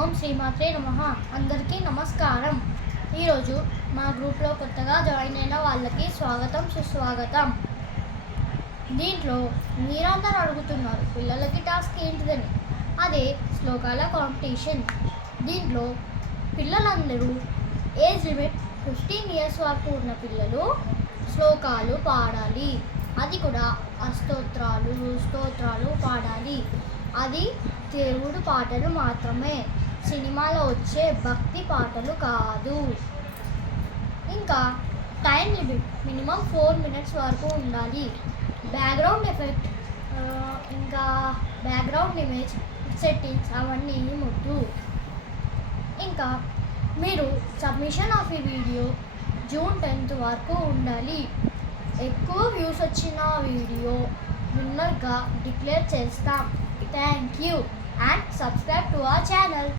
ఓం శ్రీమాత్రే నమః. అందరికీ నమస్కారం. ఈరోజు మా గ్రూప్లో కొత్తగా జాయిన్ అయిన వాళ్ళకి స్వాగతం సుస్వాగతం. దీంట్లో మీరందరూ అడుగుతున్నారు పిల్లలకి టాస్క్ ఏంటిదని. అదే శ్లోకాల కాంపిటీషన్. దీంట్లో పిల్లలందరూ ఏజ్ లిమిట్ 15 ఇయర్స్ వరకు ఉన్న పిల్లలు శ్లోకాలు పాడాలి. అది కూడా స్తోత్రాలు పాడాలి. అది దేవుడు పాటలు మాత్రమే, సినిమాలో వచ్చే భక్తి పాటలు కాదు. ఇంకా టైం లిమిట్ మినిమం 4 minutes వరకు ఉండాలి. బ్యాక్గ్రౌండ్ ఎఫెక్ట్ ఇంకా బ్యాక్గ్రౌండ్ ఇమేజ్ సెట్టింగ్స్ అవన్నీ ముద్దు. ఇంకా మీరు సబ్మిషన్ ఆఫ్ ఈ వీడియో జూన్ 10th వరకు ఉండాలి. ఎక్కువ వ్యూస్ వచ్చిన వీడియో విన్నర్గా డిక్లేర్ చేస్తాం. Thank you and subscribe to our channel.